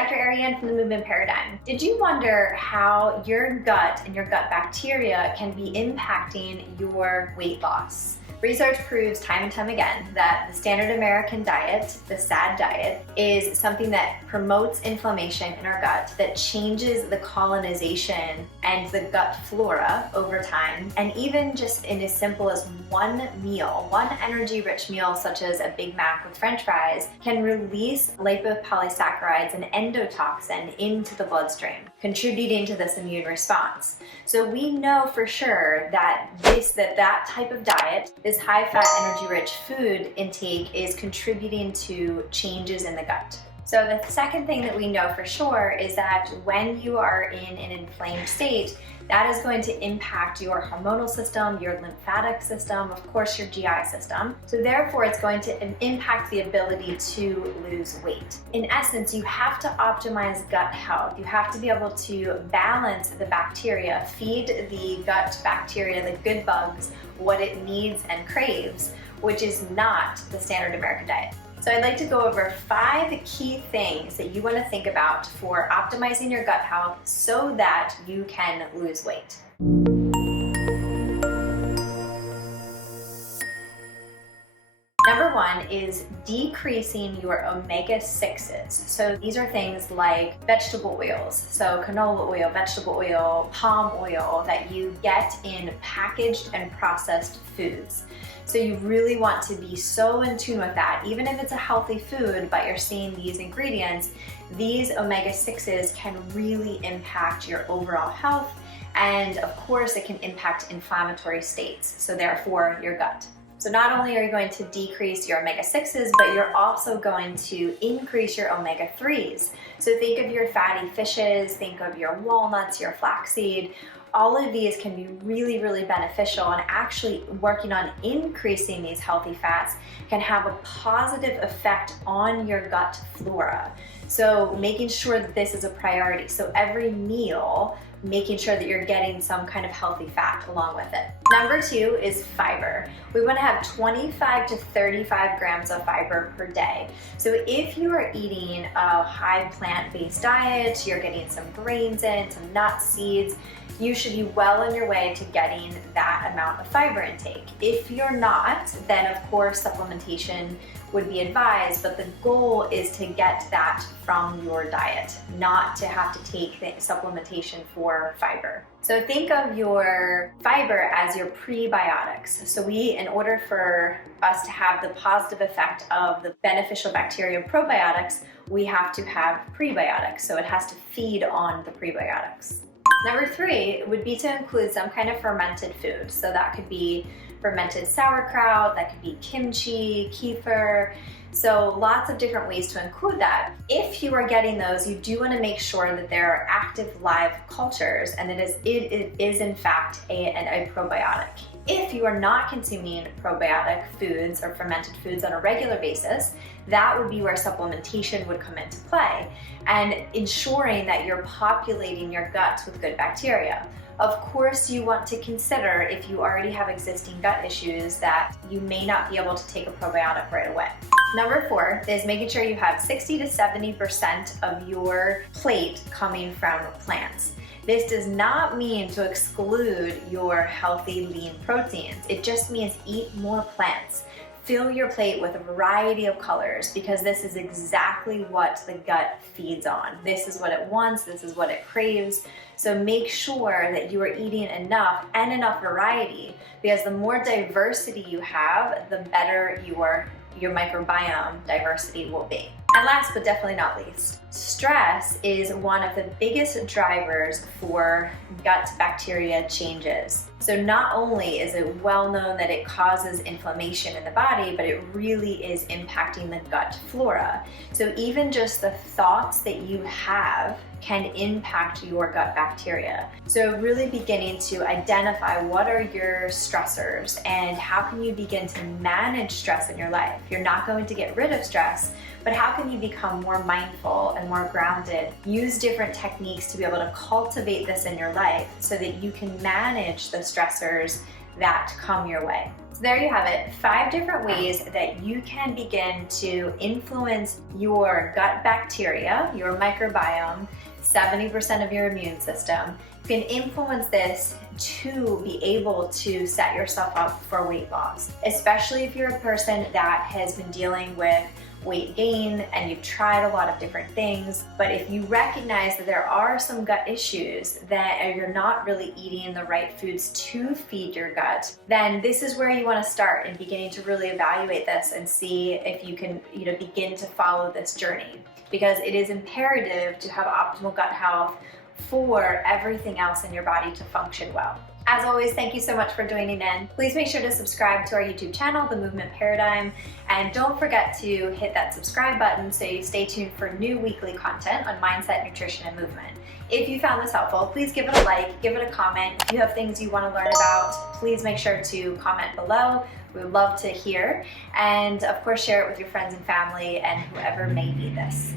Dr. Ariane from the Movement Paradigm. Did you wonder how your gut and your gut bacteria can be impacting your weight loss? Research proves time and time again that the standard American diet, the SAD diet, is something that promotes inflammation in our gut, that changes the colonization and the gut flora over time. And even just in as simple as one meal, one energy-rich meal such as a Big Mac with French fries, can release lipopolysaccharides and endotoxin into the bloodstream, contributing to this immune response. So we know for sure that that type of diet, this high-fat, energy-rich food intake, is contributing to changes in the gut. So the second thing that we know for sure is that when you are in an inflamed state, that is going to impact your hormonal system, your lymphatic system, of course your GI system. So therefore it's going to impact the ability to lose weight. In essence, you have to optimize gut health. You have to be able to balance the bacteria, feed the gut bacteria, the good bugs, what it needs and craves, which is not the standard American diet. So I'd like to go over 5 key things that you want to think about for optimizing your gut health so that you can lose weight. Number 1 is decreasing your omega-6s. So these are things like vegetable oils, so canola oil, vegetable oil, palm oil that you get in packaged and processed foods. So you really want to be so in tune with that. Even if it's a healthy food, but you're seeing these ingredients, these omega-6s can really impact your overall health. And of course, it can impact inflammatory states, so therefore your gut. So not only are you going to decrease your omega-6s, but you're also going to increase your omega-3s. So think of your fatty fishes, think of your walnuts, your flaxseed. All of these can be really, really beneficial, and actually working on increasing these healthy fats can have a positive effect on your gut flora. So making sure that this is a priority. So every meal, making sure that you're getting some kind of healthy fat along with it. Number 2 is fiber. We want to have 25 to 35 grams of fiber per day. So if you are eating a high plant-based diet, you're getting some grains in, some nuts, seeds, you should be well on your way to getting that amount of fiber intake. If you're not, then of course supplementation would be advised, but the goal is to get that from your diet, not to have to take the supplementation for fiber. So think of your fiber as your prebiotics. So in order for us to have the positive effect of the beneficial bacteria probiotics, we have to have prebiotics. So it has to feed on the prebiotics. Number 3 would be to include some kind of fermented food. So that could be fermented sauerkraut, that could be kimchi, kefir. So lots of different ways to include that. If you are getting those, you do want to make sure that there are active live cultures and it is in fact a probiotic. If you are not consuming probiotic foods or fermented foods on a regular basis, that would be where supplementation would come into play, and ensuring that you're populating your guts with good bacteria. Of course, you want to consider, if you already have existing gut issues, that you may not be able to take a probiotic right away. Number 4 is making sure you have 60 to 70% of your plate coming from plants. This does not mean to exclude your healthy lean proteins. It just means eat more plants. Fill your plate with a variety of colors, because this is exactly what the gut feeds on. This is what it wants, this is what it craves. So make sure that you are eating enough and enough variety, because the more diversity you have, the better your microbiome diversity will be. And last but definitely not least, stress is one of the biggest drivers for gut bacteria changes. So not only is it well known that it causes inflammation in the body, but it really is impacting the gut flora. So even just the thoughts that you have can impact your gut bacteria. So really beginning to identify what are your stressors and how can you begin to manage stress in your life. You're not going to get rid of stress, but how can you become more mindful and more grounded? Use different techniques to be able to cultivate this in your life so that you can manage the stressors that come your way. So there you have it, 5 different ways that you can begin to influence your gut bacteria, your microbiome, 70% of your immune system. You can influence this to be able to set yourself up for weight loss, especially if you're a person that has been dealing with weight gain and you've tried a lot of different things. But if you recognize that there are some gut issues, that you're not really eating the right foods to feed your gut, then this is where you want to start in beginning to really evaluate this and see if you can, begin to follow this journey, because it is imperative to have optimal gut health for everything else in your body to function well. As always, thank you so much for joining in. Please make sure to subscribe to our YouTube channel, The Movement Paradigm, and don't forget to hit that subscribe button so you stay tuned for new weekly content on mindset, nutrition, and movement. If you found this helpful, please give it a like, give it a comment. If you have things you want to learn about, please make sure to comment below. We would love to hear, and of course share it with your friends and family and whoever may need this.